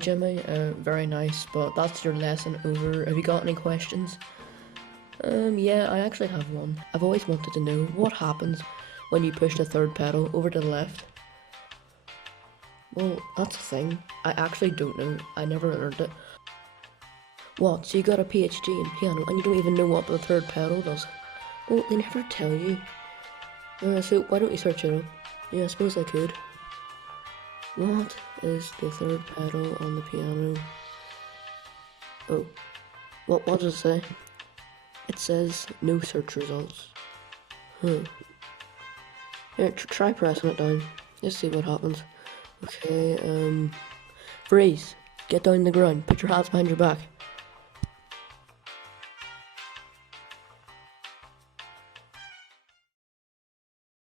Jimmy. Very nice, but that's your lesson over. Have you got any questions? Yeah, I actually have one. I've always wanted to know what happens when you push the third pedal over to the left. Well, that's the thing. I actually don't know. I never learned it. What, so you got a PhD in piano and you don't even know what the third pedal does? Well, they never tell you. So why don't you search it up? Yeah, I suppose I could. What is the third pedal on the piano? Oh, what does it say? It says no search results. Huh. Here, try pressing it down. Let's see what happens. Okay, freeze. Get down on the ground. Put your hands behind your back.